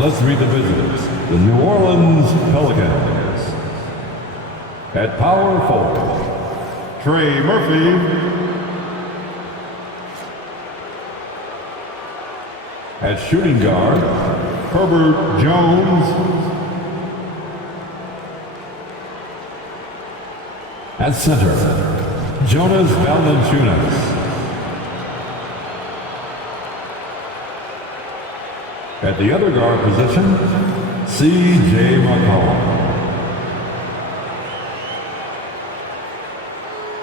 let's meet the visitors, the New Orleans Pelicans. At power forward, Trey Murphy. At shooting guard, Herbert Jones. At center, Jonas Valanciunas. At the other guard position, C.J. McCollum.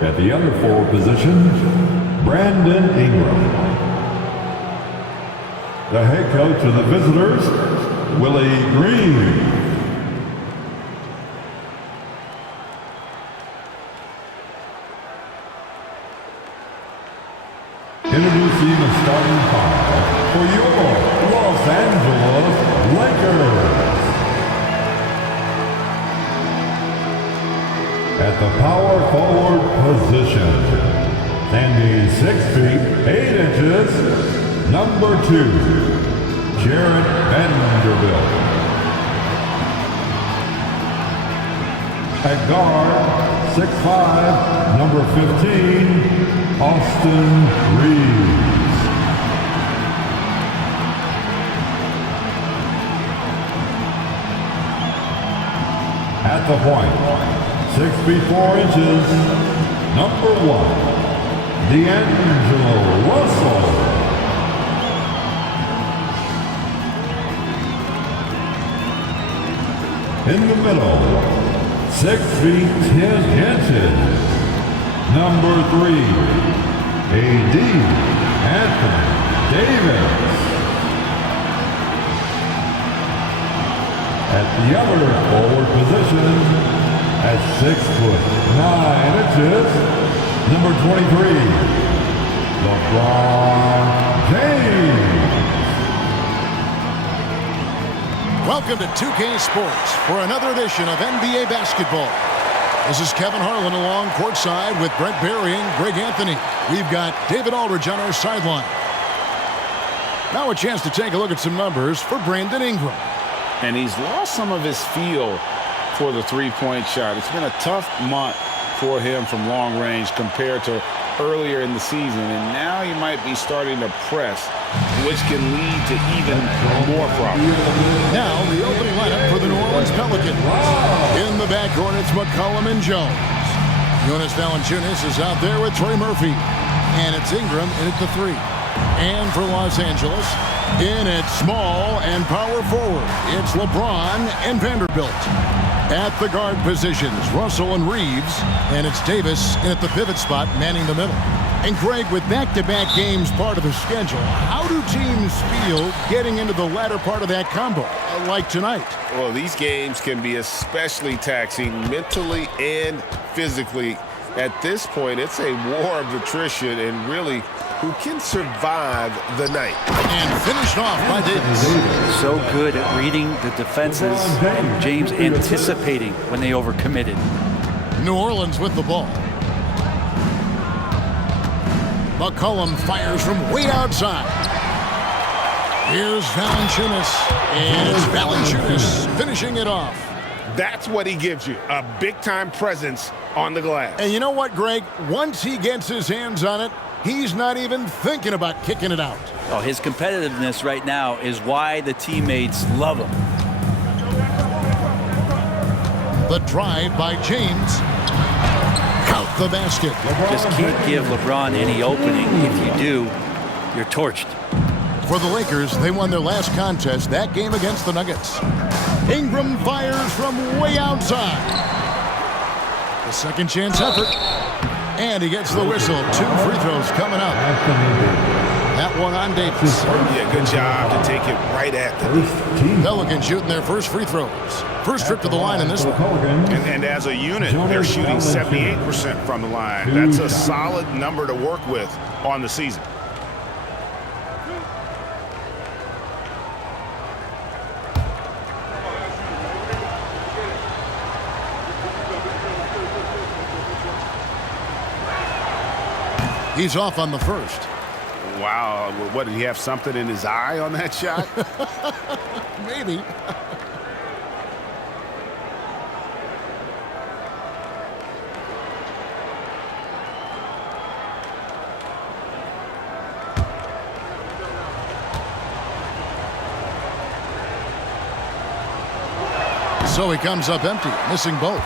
At the other forward position, Brandon Ingram. The head coach of the visitors, Willie Green. Introducing the starting five for your Los Angeles Lakers. At the power forward position, standing 6 feet 8 inches, number 2, Jarred Vanderbilt. At guard, 6'5", number 15, Austin Reeves. At the point, 6 feet 4 inches, number 1, D'Angelo Russell. In the middle, 6 feet 10 inches, number 3, A.D. Anthony Davis. At the other forward position, at 6'9" number 23, LeBron James. Welcome to 2K Sports for another edition of NBA basketball. This is Kevin Harlan along courtside with Brent Barry and Greg Anthony. We've got David Aldridge on our sideline. Now a chance to take a look at some numbers for Brandon Ingram. And he's lost some of his feel for the three-point shot. It's been a tough month for him from long range compared to earlier in the season. And now he might be starting to press, which can lead to even more problems. Now the opening lineup for the New Orleans Pelicans. In the backcourt, it's McCollum and Jones. Jonas Valanciunas is out there with Trey Murphy. And it's Ingram in at the 3. And for Los Angeles, in at small and power forward, it's LeBron and Vanderbilt. At the guard positions, Russell and Reeves. And it's Davis in at the pivot spot, manning the middle. And Greg, with back-to-back games part of the schedule, how do teams feel getting into the latter part of that combo, like tonight? Well, these games can be especially taxing mentally and physically. At this point, it's a war of attrition and really who can survive the night. And finished off by Davis. So good at reading the defenses and James anticipating when they overcommitted. New Orleans with the ball. McCollum fires from way outside. Here's Valanciunas. And it's Valanciunas finishing it off. That's what he gives you, a big-time presence on the glass. And you know what, Greg? Once he gets his hands on it, he's not even thinking about kicking it out. Oh, his competitiveness right now is why the teammates love him. The drive by James. Count the basket. Just can't give LeBron any opening. If you do, you're torched. For the Lakers, they won their last contest, that game against the Nuggets. Ingram fires from way outside. The second chance effort. And he gets the whistle. 2 free throws coming up. That one on Davis. Yeah, good job to take it right at them. Pelicans shooting their first free throws. First trip to the line in this one. And as a unit, they're shooting 78% from the line. That's a solid number to work with on the season. He's off on the first. Wow, what, did he have something in his eye on that shot? Maybe. So he comes up empty, missing both.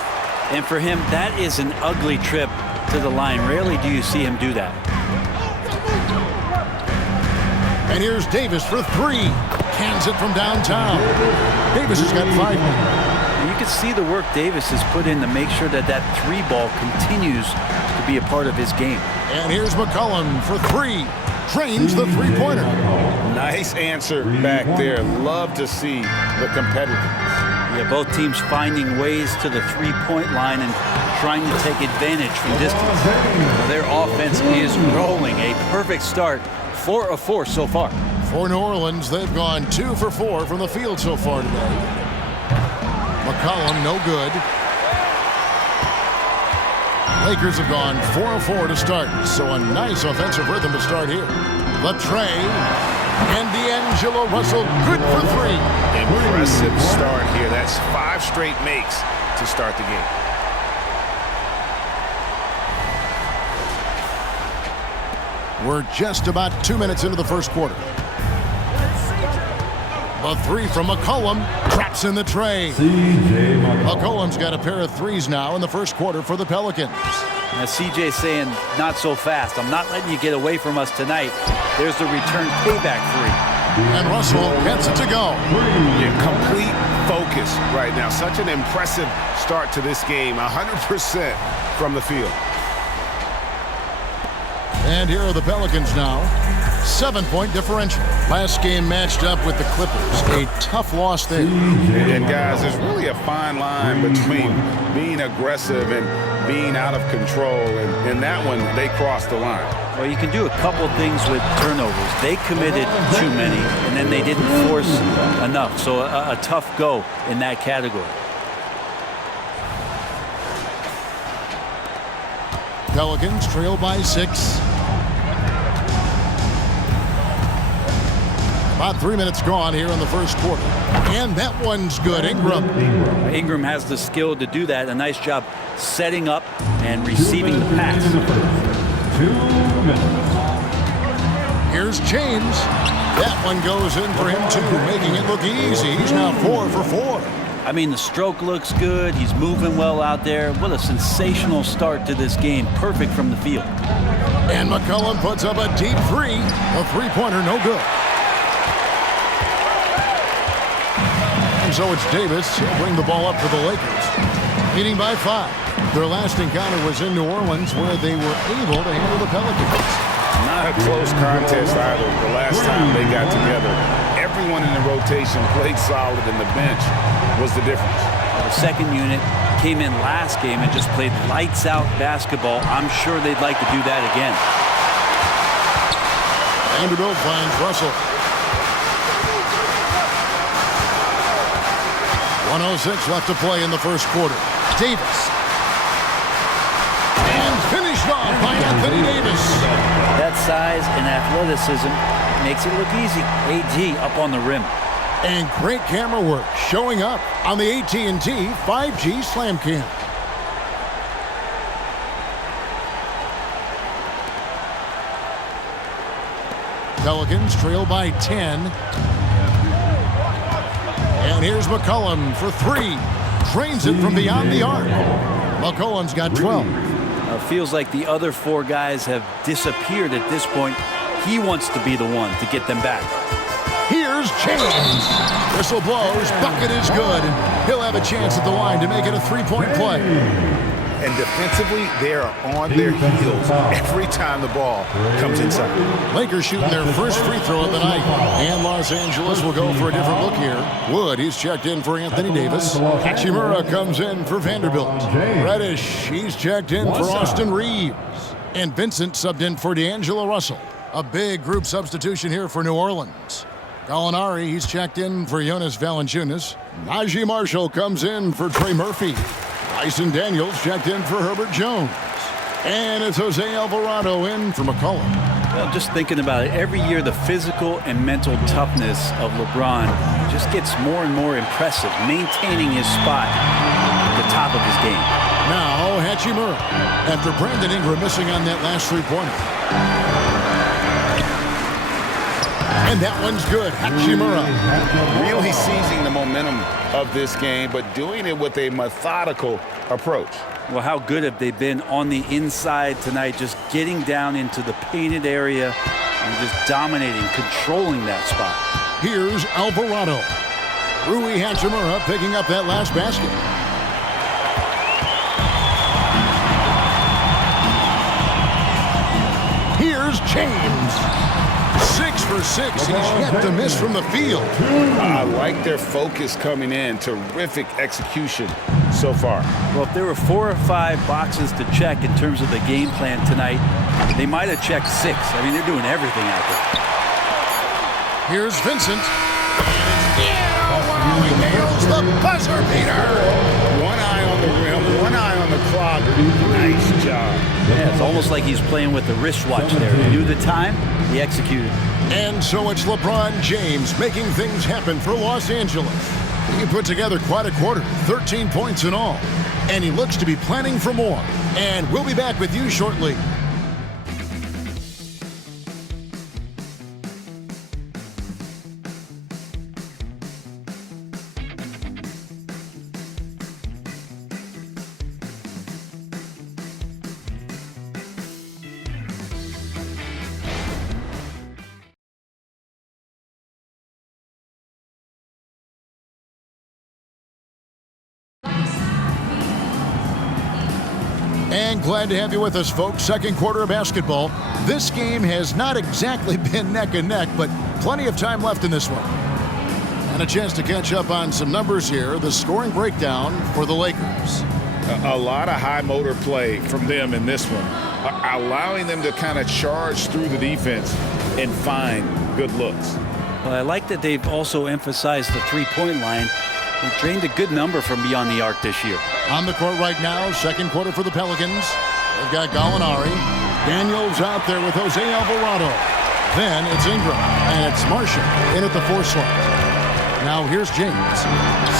And for him, that is an ugly trip to the line. Rarely do you see him do that. And here's Davis for three. Cans it from downtown. Davis has got 5 men. You can see the work Davis has put in to make sure that that three ball continues to be a part of his game. And here's McCollum for three. Drains the three-pointer. Nice answer back there. Love to see the competitiveness. Yeah, both teams finding ways to the three-point line and trying to take advantage from distance. Well, their offense is rolling. A perfect start. 4 of 4 so far. For New Orleans, they've gone 2 for 4 from the field so far today. McCollum, no good. Lakers have gone 4 of 4 to start, so a nice offensive rhythm to start here. Latrey and D'Angelo Russell, good for 3. Impressive start here. That's 5 straight makes to start the game. We're just about 2 minutes into the first quarter. The three from McCollum traps in the tray. McCollum's got a pair of threes now in the first quarter for the Pelicans. Now CJ saying, not so fast. I'm not letting you get away from us tonight. There's the return payback three. And Russell gets it to go. Yeah, complete focus right now. Such an impressive start to this game. 100% from the field. And here are the Pelicans now. 7-point differential. Last game matched up with the Clippers. A tough loss there. And guys, there's really a fine line between being aggressive and being out of control. And in that one, they crossed the line. Well, you can do a couple things with turnovers. They committed too many, and then they didn't force enough. So a tough go in that category. Pelicans trail by 6. About 3 minutes gone here in the first quarter. And that one's good. Ingram. Ingram has the skill to do that. A nice job setting up and receiving the pass. 2 minutes. Here's James. That one goes in for him too, making it look easy. He's now 4 for 4. I mean, the stroke looks good. He's moving well out there. What a sensational start to this game. Perfect from the field. And McCollum puts up a deep three. A three-pointer, no good. And so it's Davis. He'll bring the ball up for the Lakers. Leading by 5. Their last encounter was in New Orleans, where they were able to handle the Pelicans. Not a close contest either. The last time they got together, everyone in the rotation played solid, and the bench was the difference. The second unit came in last game and just played lights-out basketball. I'm sure they'd like to do that again. Vanderbilt finds Russell. 1:06 left to play in the first quarter. Davis. And finished off by Anthony Davis. That size and athleticism makes it look easy. AD up on the rim. And great camera work showing up on the AT&T 5G Slam Cam. Pelicans trail by 10. And here's McCollum for 3. Drains it from beyond the arc. McCollum's got 12. Feels like the other 4 guys have disappeared at this point. He wants to be the one to get them back. Here's James. Whistle blows. Bucket is good. He'll have a chance at the line to make it a 3-point play. And defensively, they are on their heels every time the ball comes inside. Lakers shooting their first free throw of the night. And Los Angeles will go for a different look here. Wood, he's checked in for Anthony Davis. Hachimura comes in for Vanderbilt. Reddish, he's checked in for Austin Reeves. And Vincent subbed in for D'Angelo Russell. A big group substitution here for New Orleans. Gallinari, he's checked in for Jonas Valanciunas. Najee Marshall comes in for Trey Murphy. Dyson Daniels checked in for Herbert Jones. And it's Jose Alvarado in for McCollum. Well, just thinking about it, every year the physical and mental toughness of LeBron just gets more and more impressive, maintaining his spot at the top of his game. Now Hachimura, after Brandon Ingram missing on that last three-pointer. And that one's good. Hachimura. Really seizing the momentum of this game, but doing it with a methodical approach. Well, how good have they been on the inside tonight, just getting down into the painted area and just dominating, controlling that spot. Here's Alvarado. Rui Hachimura picking up that last basket. Here's James. 6 for 6, and he's yet to miss from the field. I like their focus coming in. Terrific execution so far. Well, if there were 4 or 5 boxes to check in terms of the game plan tonight, they might have checked 6. I mean, they're doing everything out there. Here's Vincent. Wow, he nails the buzzer beater. One eye on the rim, one eye on the clock. Nice job. Yeah, it's almost like he's playing with the wristwatch there. He knew the time, he executed. And so it's LeBron James making things happen for Los Angeles. He put together quite a quarter, 13 points in all. And he looks to be planning for more. And we'll be back with you shortly. And glad to have you with us, folks. Second quarter of basketball. This game has not exactly been neck and neck, but plenty of time left in this one. And a chance to catch up on some numbers here. The scoring breakdown for the Lakers. A lot of high motor play from them in this one, allowing them to kind of charge through the defense and find good looks. Well, I like that they've also emphasized the three-point line. They've drained a good number from beyond the arc this year. On the court right now, second quarter for the Pelicans. They've got Gallinari. Daniels out there with Jose Alvarado. Then it's Ingram, and it's Marshall in at the 4 slot. Now here's James.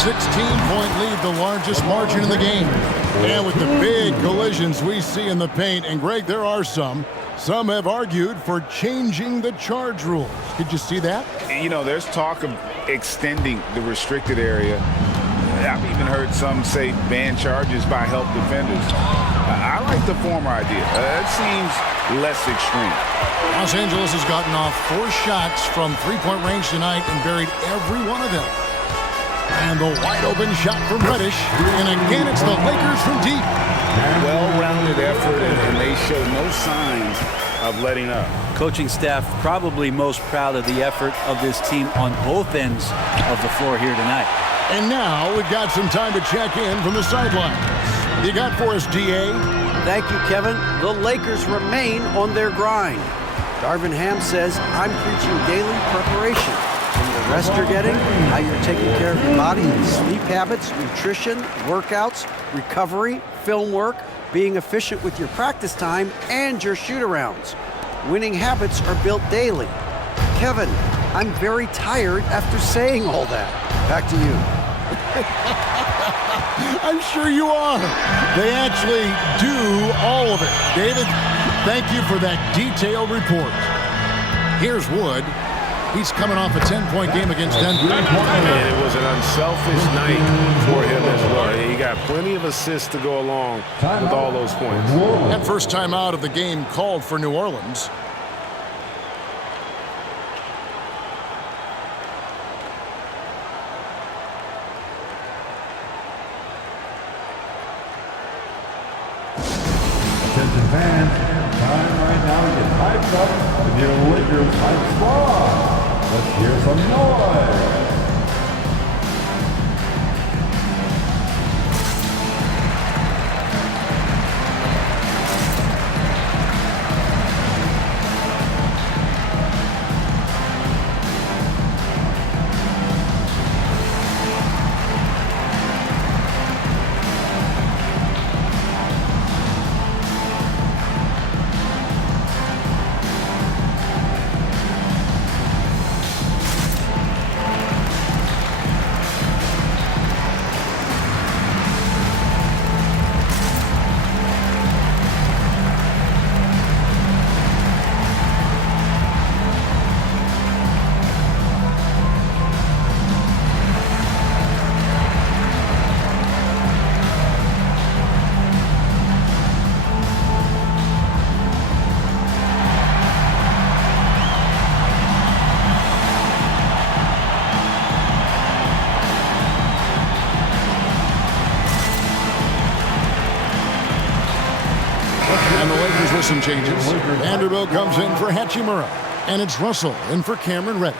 16-point lead, the largest margin in the game. And with the big collisions we see in the paint, and Greg, there are some have argued for changing the charge rules. Did you see that? You know, there's talk of extending the restricted area. I've even heard some say ban charges by help defenders. I like the former idea. It seems less extreme. Los Angeles has gotten off 4 shots from three-point range tonight and buried every one of them. And the wide-open shot from Reddish. And again, it's the Lakers from deep. Well-rounded effort, and they show no signs of letting up. Coaching staff probably most proud of the effort of this team on both ends of the floor here tonight. And now we've got some time to check in from the sidelines. You got for us, DA? Thank you, Kevin. The Lakers remain on their grind. Darvin Ham says, I'm preaching daily preparation. From the rest you're getting, how you're taking care of your body, sleep habits, nutrition, workouts, recovery, film work, being efficient with your practice time, and your shoot-arounds. Winning habits are built daily. Kevin, I'm very tired after saying all that. Back to you. I'm sure you are. They actually do all of it. David, thank you for that detailed report. Here's Wood. He's coming off a 10-point game against Denver. And it was an unselfish night for him as well. He got plenty of assists to go along with all those points. And first time out of the game called for New Orleans. Attention fans, time right now to get hyped up with your Lakers hype squad. Let's hear some noise. with some changes. Vanderbilt comes in for Hachimura, and it's Russell in for Cameron Reddish.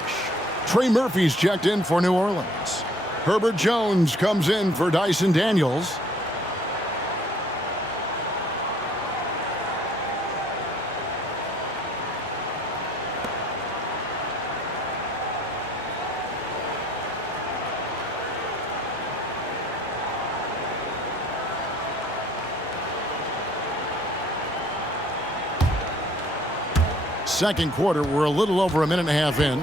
Trey Murphy's checked in for New Orleans. Herbert Jones comes in for Dyson Daniels. Second quarter, we're a little over a minute and a half in.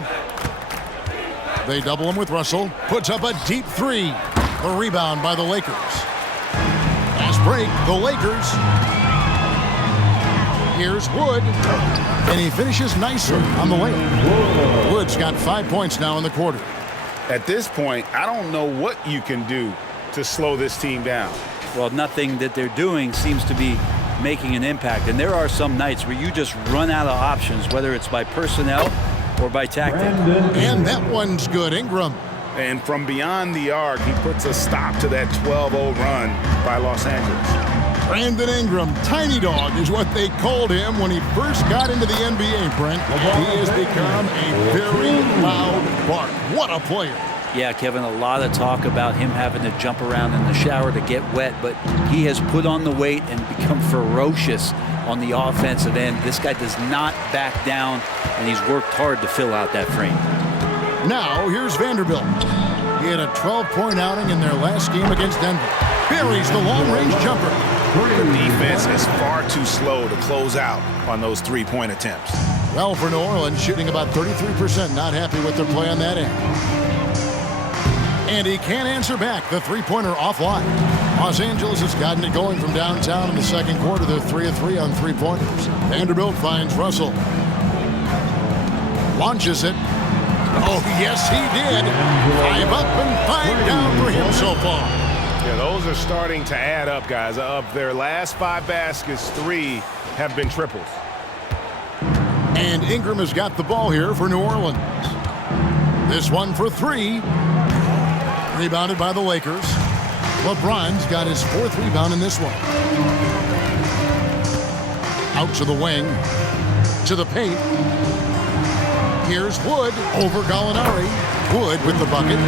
They double him with Russell. Puts up a deep three. The rebound by the Lakers. Fast break, the Lakers. Here's Wood. And he finishes nicely on the layup. Wood's got 5 points now in the quarter. At this point, I don't know what you can do to slow this team down. Well, nothing that they're doing seems to be making an impact. And there are some nights where you just run out of options, whether it's by personnel or by tactic. And that one's good. Ingram. And from beyond the arc, he puts a stop to that 12-0 run by Los Angeles. Brandon Ingram, Tiny Dog is what they called him when he first got into the NBA, Brent. He has become a very loud bark. What a player. Yeah, Kevin, a lot of talk about him having to jump around in the shower to get wet, but he has put on the weight and become ferocious on the offensive end. This guy does not back down, and he's worked hard to fill out that frame. Now, here's Vanderbilt. He had a 12-point outing in their last game against Denver. Buries the long-range jumper. The defense is far too slow to close out on those three-point attempts. Well, for New Orleans, shooting about 33%. Not happy with their play on that end. And he can't answer back. The three-pointer offline. Los Angeles has gotten it going from downtown in the second quarter. They're 3 of 3 on three-pointers. Vanderbilt finds Russell. Launches it. Oh, yes, he did. 5 up and 5 down for him so far. Yeah, those are starting to add up, guys. Of their last 5 baskets, 3 have been triples. And Ingram has got the ball here for New Orleans. This one for 3. Rebounded by the Lakers. LeBron's got his 4th rebound in this one. Out to the wing. To the paint. Here's Wood over Gallinari. Wood with the bucket.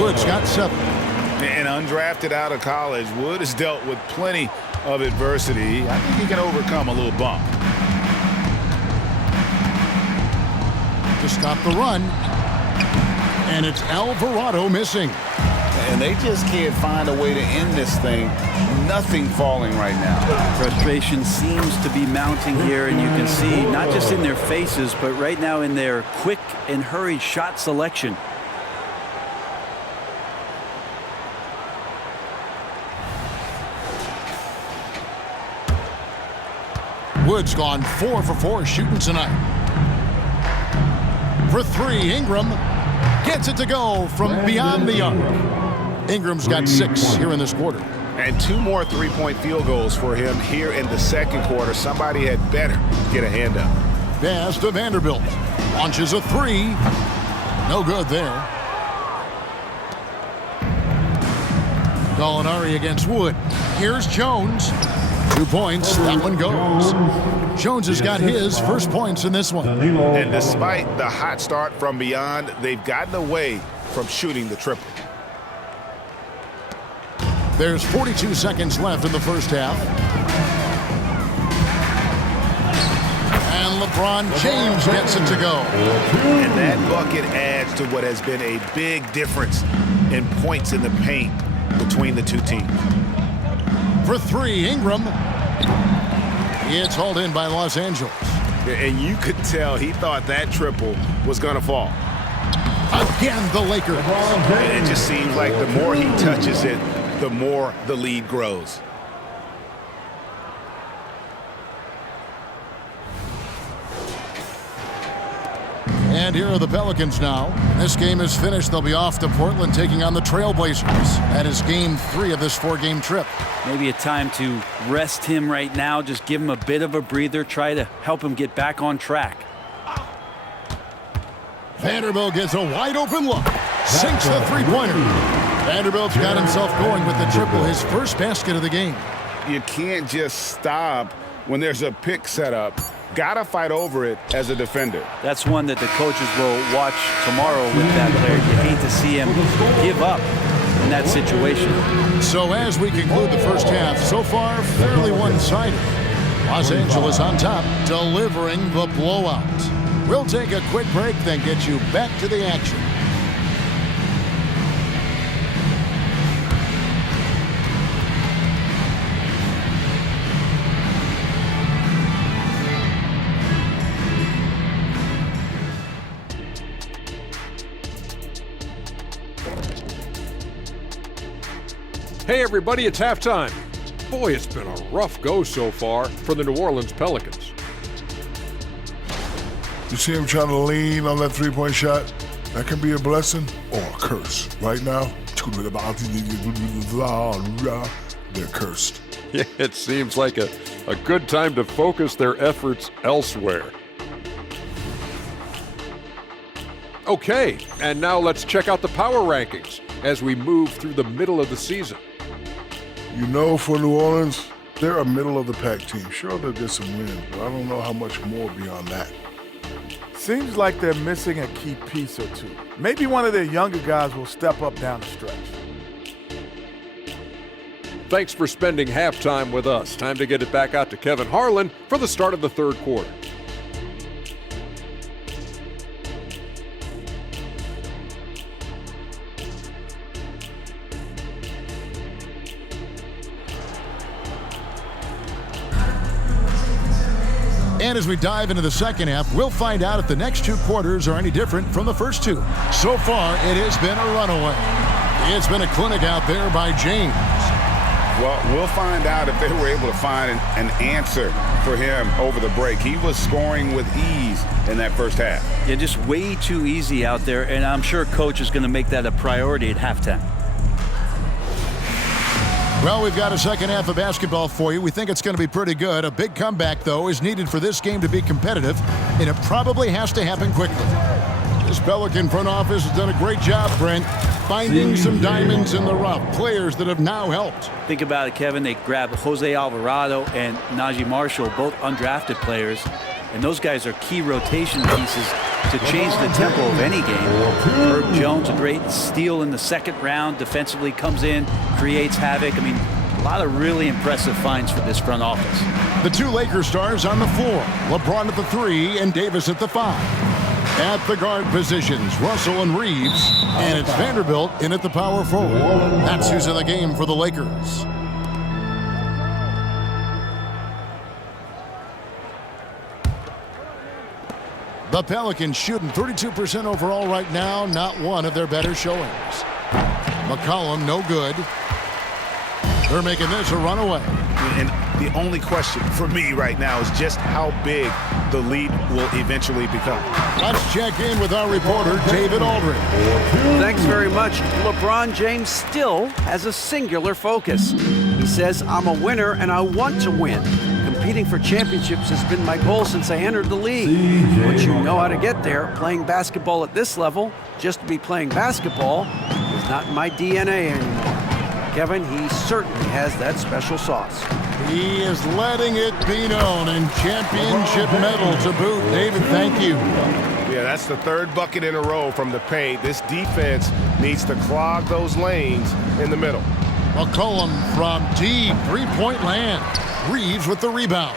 Wood's got 7. And undrafted out of college, Wood has dealt with plenty of adversity. I think he can overcome a little bump. To stop the run. And it's Alvarado missing. And they just can't find a way to end this thing. Nothing falling right now. Frustration seems to be mounting here, and you can see not just in their faces, but right now in their quick and hurried shot selection. Wood's gone 4 for 4 shooting tonight. For 3, Ingram gets it to go from beyond the arc. Ingram's got 6 here in this quarter. And 2 more three-point field goals for him here in the second quarter. Somebody had better get a hand up. Pass to Vanderbilt. Launches a 3. No good there. Gallinari against Wood. Here's Jones. 2 points. That one goes. Jones has got his first points in this one. And despite the hot start from beyond, they've gotten away from shooting the triple. There's 42 seconds left in the first half. And LeBron James gets it to go. And that bucket adds to what has been a big difference in points in the paint between the two teams. For 3, Ingram. It's hauled in by Los Angeles. And you could tell he thought that triple was going to fall. Again, the Lakers. And it just seems like the more he touches it, the more the lead grows. And here are the Pelicans now. This game is finished. They'll be off to Portland taking on the Trailblazers. That is game 3 of this 4-game trip. Maybe a time to rest him right now. Just give him a bit of a breather. Try to help him get back on track. Vanderbilt gets a wide open look. Sinks the three-pointer. Vanderbilt's got himself going with the triple, his first basket of the game. You can't just stop when there's a pick set up, gotta fight over it as a defender. That's one that the coaches will watch tomorrow with that player. You hate to see him give up in that situation. So as we conclude the first half, so far fairly one-sided. Los Angeles on top, delivering the blowout. We'll take a quick break, then get you back to the action. Hey everybody, it's halftime. Boy, it's been a rough go so far for the New Orleans Pelicans. You see him trying to lean on that three-point shot? That can be a blessing or a curse. Right now, they're cursed. Yeah, it seems like a good time to focus their efforts elsewhere. Okay, and now let's check out the power rankings as we move through the middle of the season. You know, for New Orleans, they're a middle-of-the-pack team. Sure, they'll get some wins, but I don't know how much more beyond that. Seems like they're missing a key piece or two. Maybe one of their younger guys will step up down the stretch. Thanks for spending halftime with us. Time to get it back out to Kevin Harlan for the start of the third quarter. And as we dive into the second half, we'll find out if the next two quarters are any different from the first two. So far, it has been a runaway. It's been a clinic out there by James. Well, we'll find out if they were able to find an answer for him over the break. He was scoring with ease in that first half. Yeah, just way too easy out there, and I'm sure Coach is going to make that a priority at halftime. Well, we've got a second half of basketball for you. We think it's going to be pretty good. A big comeback, though, is needed for this game to be competitive, and it probably has to happen quickly. This Pelican front office has done a great job, Brent, finding some diamonds in the rough, players that have now helped. Think about it, Kevin. They grabbed Jose Alvarado and Najee Marshall, both undrafted players, and those guys are key rotation pieces to change the tempo of any game. Herb Jones, a great steal in the second round, defensively comes in, creates havoc. I mean, a lot of really impressive finds for this front office. The two Lakers stars on the floor, LeBron at the 3 and Davis at the 5. At the guard positions, Russell and Reeves, and it's Vanderbilt in at the power forward. That's who's in the game for the Lakers. The Pelicans shooting 32% overall right now, not one of their better showings. McCollum, no good. They're making this a runaway. And the only question for me right now is just how big the lead will eventually become. Let's check in with our reporter, David Aldridge. Thanks very much. LeBron James still has a singular focus. He says, I'm a winner and I want to win. Competing for championships has been my goal since I entered the league. Once you know how to get there, playing basketball at this level, just to be playing basketball, is not in my DNA anymore. Kevin, he certainly has that special sauce. He is letting it be known, and championship medal to boot. David, thank you. Yeah, that's the third bucket in a row from the paint. This defense needs to clog those lanes in the middle. McCollum from deep three-point land. Reeves with the rebound.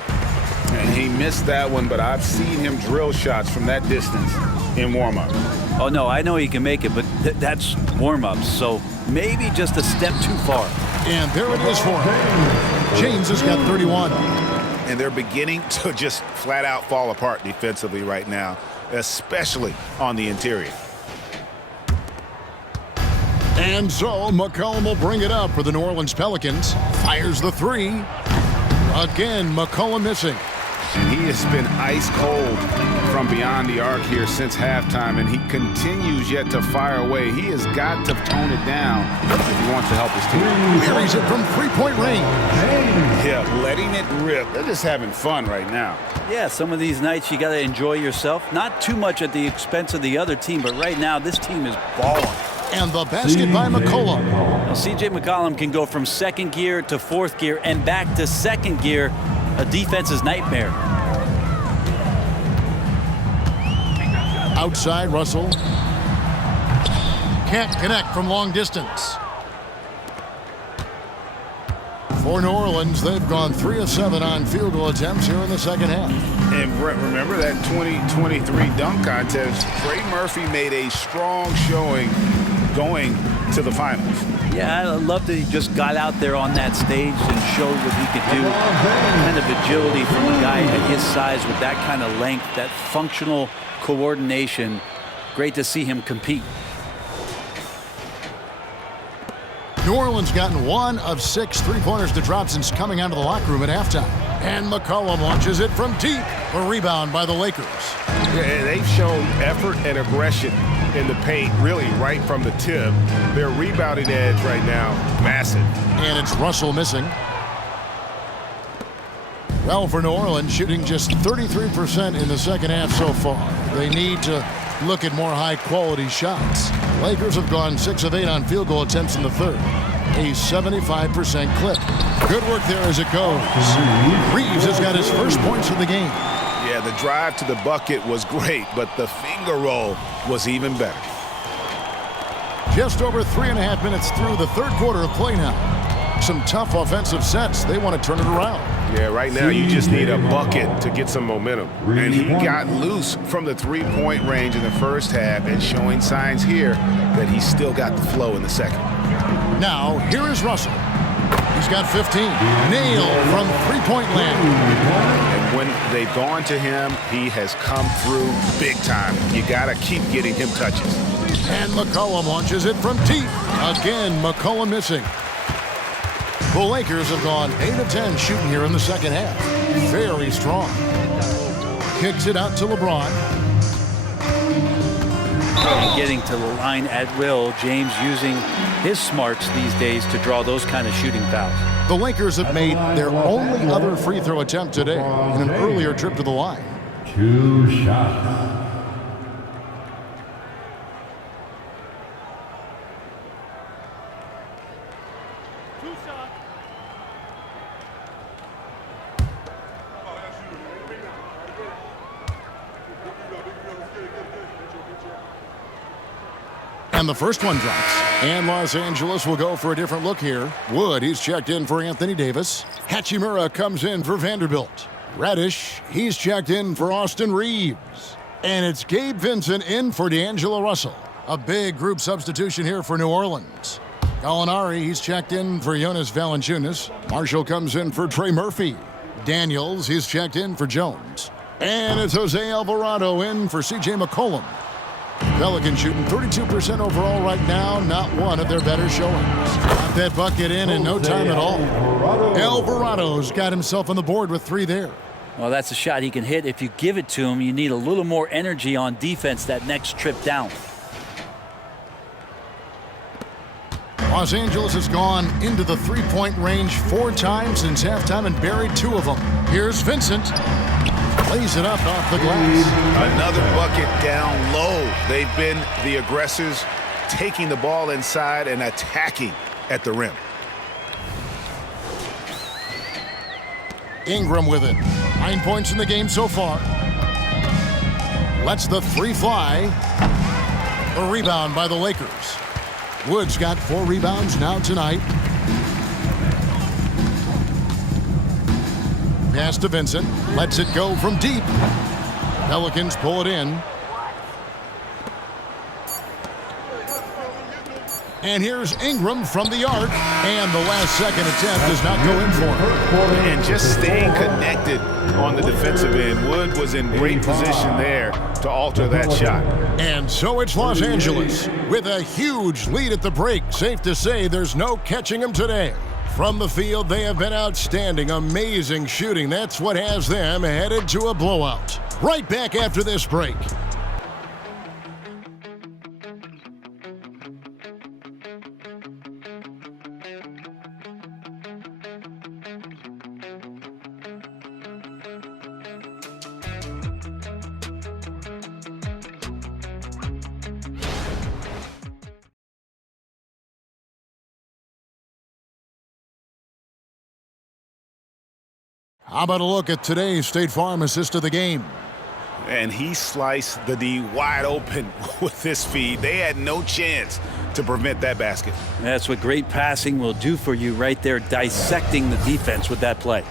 And he missed that one, but I've seen him drill shots from that distance in warm-up. Oh, no, I know he can make it, but that's warm-ups, so maybe just a step too far. And there it is for him. James has got 31. And they're beginning to just flat-out fall apart defensively right now, especially on the interior. And so McCollum will bring it up for the New Orleans Pelicans. Fires the 3. Again, McCollum missing. And he has been ice cold from beyond the arc here since halftime, and he continues yet to fire away. He has got to tone it down if he wants to help his team. Buries it from three-point range. Yeah, letting it rip. They're just having fun right now. Yeah, some of these nights you got to enjoy yourself. Not too much at the expense of the other team, but right now this team is balling. And the basket by McCollum. Now, C.J. McCollum can go from second gear to fourth gear and back to second gear a defense's nightmare. Outside, Russell. Can't connect from long distance. For New Orleans, they've gone 3 of 7 on field goal attempts here in the second half. And Brett, remember that 2023 dunk contest? Trey Murphy made a strong showing going to the finals. Yeah, I love that he just got out there on that stage and showed what he could do. Kind of agility from a guy at his size with that kind of length, that functional coordination. Great to see him compete. New Orleans gotten 1 of 6 3-pointers to drop since coming out of the locker room at halftime. And McCollum launches it from deep. A rebound by the Lakers. Yeah, they've shown effort and aggression in the paint, really right from the tip. Their rebounding edge right now, massive. And it's Russell missing. Well, for New Orleans, shooting just 33% in the second half so far. They need to look at more high-quality shots. Lakers have gone 6 of 8 on field goal attempts in the third. A 75% clip. Good work there as it goes. Reeves has got his first points of the game. Yeah, the drive to the bucket was great, but the finger roll was even better. Just over 3.5 minutes through the third quarter of play now. Some tough offensive sets. They want to turn it around. Yeah, right now you just need a bucket to get some momentum. And he got loose from the three-point range in the first half and showing signs here that he's still got the flow in the second. Now, here is Russell. He's got 15. Nailed from three-point land. And when they've gone to him, he has come through big time. You got to keep getting him touches. And McCollum launches it from deep. Again, McCollum missing. The Lakers have gone 8 of 10 shooting here in the second half. Very strong. Kicks it out to LeBron. And getting to the line at will. James using his smarts these days to draw those kind of shooting fouls. The Lakers have made their only other free throw attempt today in an earlier trip to the line. 2 shots. And the first one drops. And Los Angeles will go for a different look here. Wood, he's checked in for Anthony Davis. Hachimura comes in for Vanderbilt. Radish, he's checked in for Austin Reeves. And it's Gabe Vincent in for D'Angelo Russell. A big group substitution here for New Orleans. Gallinari, he's checked in for Jonas Valanciunas. Marshall comes in for Trey Murphy. Daniels, he's checked in for Jones. And it's Jose Alvarado in for C.J. McCollum. Pelicans shooting 32% overall right now, not one of their better showings. Got that bucket in no time at all. Alvarado's got himself on the board with 3 there. Well, that's a shot he can hit. If you give it to him, you need a little more energy on defense that next trip down. Los Angeles has gone into the three-point range 4 times since halftime and buried 2 of them. Here's Vincent. Plays it up off the glass. Another bucket down low. They've been the aggressors, taking the ball inside and attacking at the rim. Ingram with it. 9 points in the game so far. Lets the 3 fly. A rebound by the Lakers. Wood's got 4 rebounds now tonight. Pass to Vincent. Lets it go from deep. Pelicans pull it in. And here's Ingram from the arc. And the last-second attempt does not go in for him. And just staying connected on the defensive end. Wood was in great position there to alter that shot. And so it's Los Angeles with a huge lead at the break. Safe to say there's no catching them today. From the field, they have been outstanding, amazing shooting. That's what has them headed to a blowout. Right back after this break. How about a look at today's State Farm assist of the game? And he sliced the D wide open with this feed. They had no chance to prevent that basket. That's what great passing will do for you right there, dissecting the defense with that play.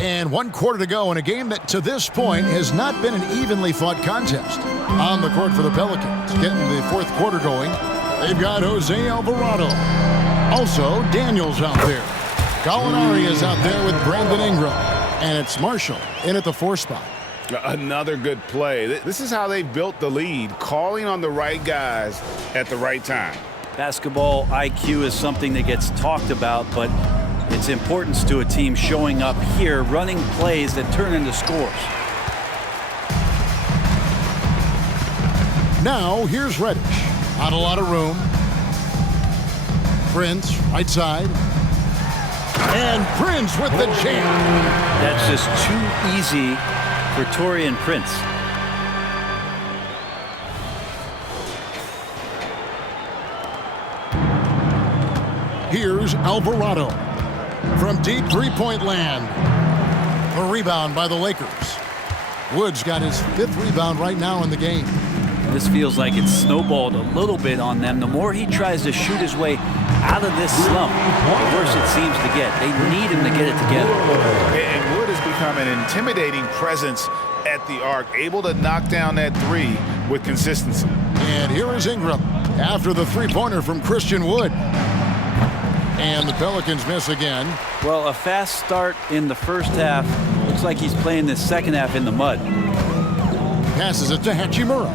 And 1 quarter to go in a game that to this point has not been an evenly fought contest. On the court for the Pelicans, getting the fourth quarter going, they've got Jose Alvarado. Also, Daniels out there. Gallinari is out there with Brandon Ingram. And it's Marshall in at the 4 spot. Another good play. This is how they built the lead, calling on the right guys at the right time. Basketball IQ is something that gets talked about, but its importance to a team showing up here, running plays that turn into scores. Now, here's Reddish. Not a lot of room. Prince, right side. And Prince with the jam. That's just too easy for Taurean Prince. Here's Alvarado from deep three-point land. A rebound by the Lakers. Woods got his 5th rebound right now in the game. This feels like it's snowballed a little bit on them. The more he tries to shoot his way out of this slump, the worse it seems to get. They need him to get it together. And Wood has become an intimidating presence at the arc, able to knock down that 3 with consistency. And here is Ingram after the three-pointer from Christian Wood. And the Pelicans miss again. Well, a fast start in the first half. Looks like he's playing this second half in the mud. Passes it to Hachimura.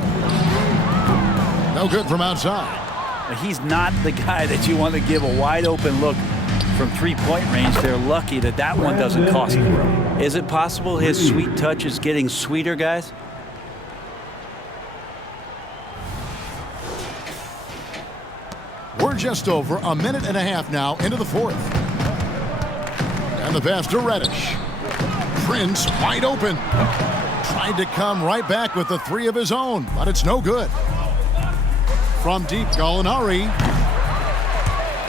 No good from outside. He's not the guy that you want to give a wide open look from three-point range. They're lucky that that one doesn't cost them. Is it possible his sweet touch is getting sweeter, guys? We're just over a minute and a half now into the 4th. And the pass to Reddish. Prince wide open. Tried to come right back with the 3 of his own, but it's no good. From deep, Gallinari.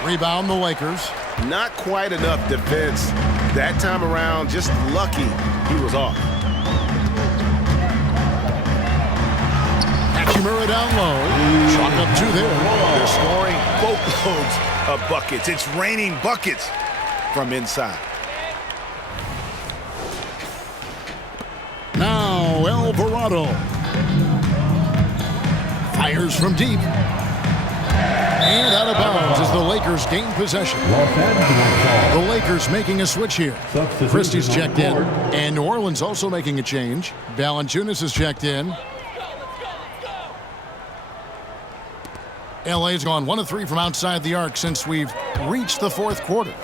Rebound the Lakers. Not quite enough defense that time around. Just lucky he was off. Hachimura down low. Chalk up 2 there. They're scoring boatloads of buckets. It's raining buckets from inside. Now Alvarado. Fires from deep. And out of bounds as the Lakers gain possession. The Lakers making a switch here. Christie's checked in. And New Orleans also making a change. Valanciunas is checked in. LA's gone 1 of 3 from outside the arc since we've reached the 4th quarter.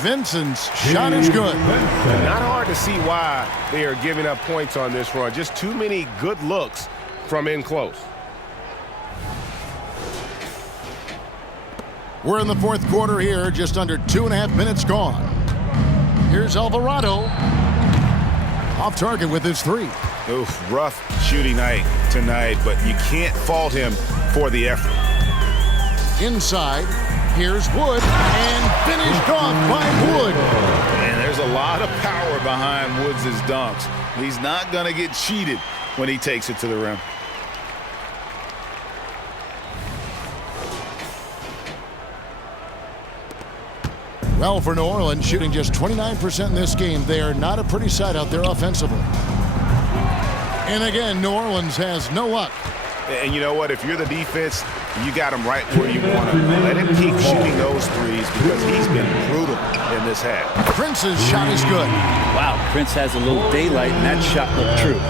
Vincent's shot is good. Not hard to see why they are giving up points on this run. Just too many good looks from in close. We're in the 4th quarter here, just under 2.5 minutes gone. Here's Alvarado. Off target with his 3. Oof, rough shooting night tonight, but you can't fault him for the effort. Inside, here's Wood, and finished off by Wood. And there's a lot of power behind Woods' dunks. He's not going to get cheated when he takes it to the rim. Well, for New Orleans, shooting just 29% in this game, they are not a pretty sight out there offensively. And again, New Orleans has no luck. And you know what? If you're the defense, you got him right where you want him. Let him keep shooting those threes because he's been brutal in this half. Prince's shot is good. Wow, Prince has a little daylight, and that shot looked true.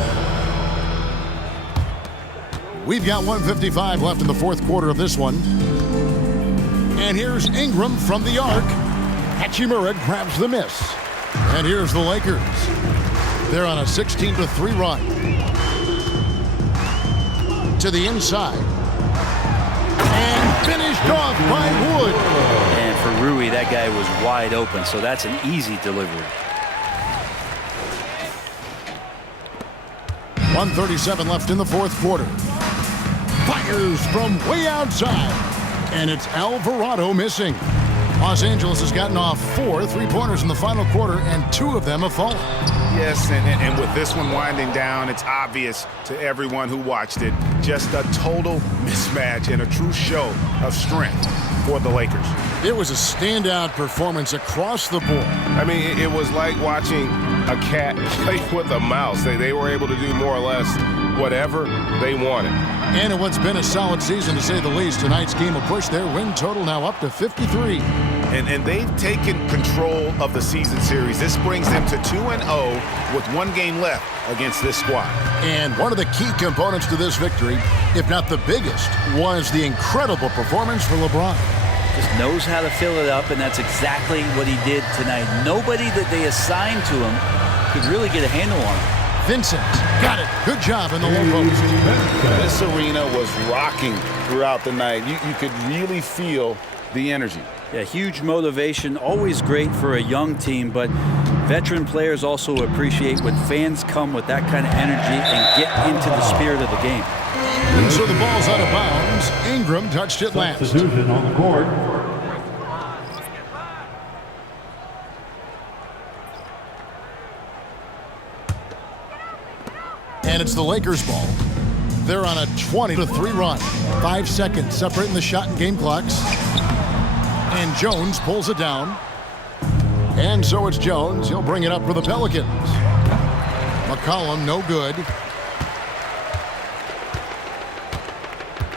We've got 1:55 left in the 4th quarter of this one. And here's Ingram from the arc. Hachimura grabs the miss. And here's the Lakers. They're on a 16-3 run. To the inside. And finished off by Wood. And for Rui, that guy was wide open, so that's an easy delivery. 1:37 left in the fourth quarter. Fires from way outside, and it's Alvarado missing. Los Angeles has gotten off 4 3-pointers in the final quarter, and 2 of them have fallen. Yes, and with this one winding down, it's obvious to everyone who watched it, just a total mismatch and a true show of strength for the Lakers. It was a standout performance across the board. I mean, it was like watching a cat play with a mouse. They were able to do more or less whatever they wanted. And in what's been a solid season, to say the least, tonight's game will push their win total now up to 53. And they've taken control of the season series. This brings them to 2-0 with 1 game left against this squad. And one of the key components to this victory, if not the biggest, was the incredible performance for LeBron. Just knows how to fill it up, and that's exactly what he did tonight. Nobody that they assigned to him could really get a handle on him. Vincent got it. Good job in the low post. This arena was rocking throughout the night. You could really feel the energy. Yeah, huge motivation, always great for a young team, but veteran players also appreciate when fans come with that kind of energy and get into the spirit of the game. And so the ball's out of bounds. Ingram touched it last. Substitution on the court. And it's the Lakers' ball. They're on a 20-3 run. 5 seconds separating the shot and game clocks. And Jones pulls it down. And so it's Jones. He'll bring it up for the Pelicans. McCollum, no good.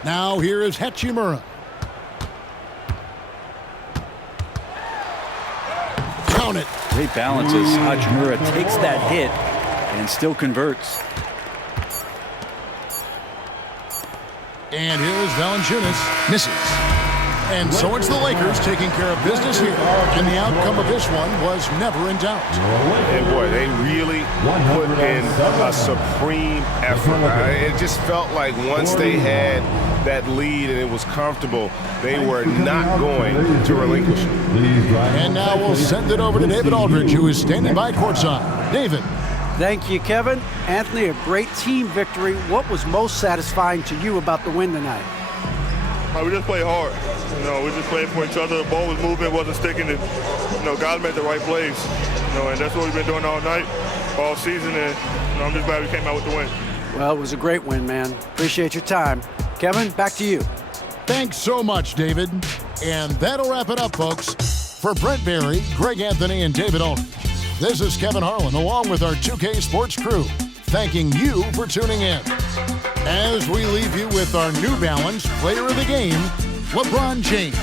Now here is Hachimura. Count it. Great balances. Hachimura takes that hit and still converts. And here's Valanciunas. Misses. And so it's the Lakers taking care of business here. And the outcome of this one was never in doubt. And boy, they really put in a supreme effort. It just felt like once they had that lead and it was comfortable, they were not going to relinquish it. And now we'll send it over to David Aldridge, who is standing by courtside. David. Thank you, Kevin. Anthony, a great team victory. What was most satisfying to you about the win tonight? We just played hard. We just played for each other. The ball was moving, wasn't sticking. And, guys made the right plays. And that's what we've been doing all night, all season. And I'm just glad we came out with the win. Well, it was a great win, man. Appreciate your time. Kevin, back to you. Thanks so much, David. And that'll wrap it up, folks. For Brent Barry, Greg Anthony, and David Aldridge, this is Kevin Harlan, along with our 2K Sports crew, thanking you for tuning in. As we leave you with our New Balance Player of the Game, LeBron James.